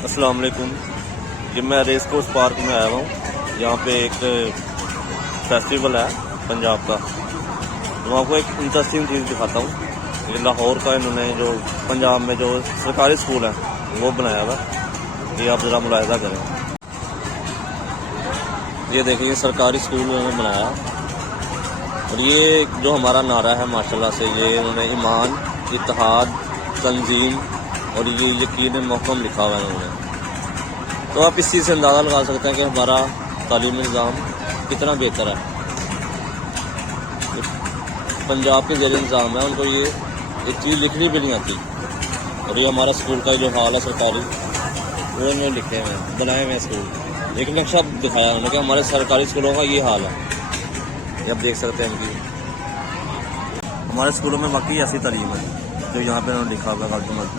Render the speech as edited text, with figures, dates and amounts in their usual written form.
अस्सलाम वालेकुम। ये मैं रेस कोर्स पार्क में आया हुआ हूँ। यहाँ पे एक फेस्टिवल है पंजाब का, तो आपको एक इंटरेस्टिंग चीज़ दिखाता हूँ। ये लाहौर का इन्होंने जो पंजाब में जो सरकारी स्कूल है वो बनाया हुआ, ये आप ज़रा मुलाहिज़ा करें। ये देखिए सरकारी स्कूल उन्होंने बनाया, और ये जो हमारा नारा है माशाल्लाह से, ये उन्होंने ईमान, इत्तेहाद, तंजीम और ये यकीन महकम लिखा हुआ है उन्होंने। तो आप इस चीज़ से अंदाज़ा लगा सकते हैं कि हमारा तालीमी निज़ाम कितना बेहतर है। पंजाब के जो निज़ाम है उनको ये एक चीज़ लिखनी भी नहीं आती, और ये हमारा स्कूल का जो हाल है सरकारी, वो इन्होंने लिखे हुए हैं, बनाए हुए हैं स्कूल। एक नक्शा दिखाया उन्होंने कि हमारे सरकारी स्कूलों का ये हाल है। ये आप देख सकते हैं इनकी, हमारे स्कूलों में वाकई ऐसी तालीम है जो यहाँ पे उन्होंने लिखा हुआ है।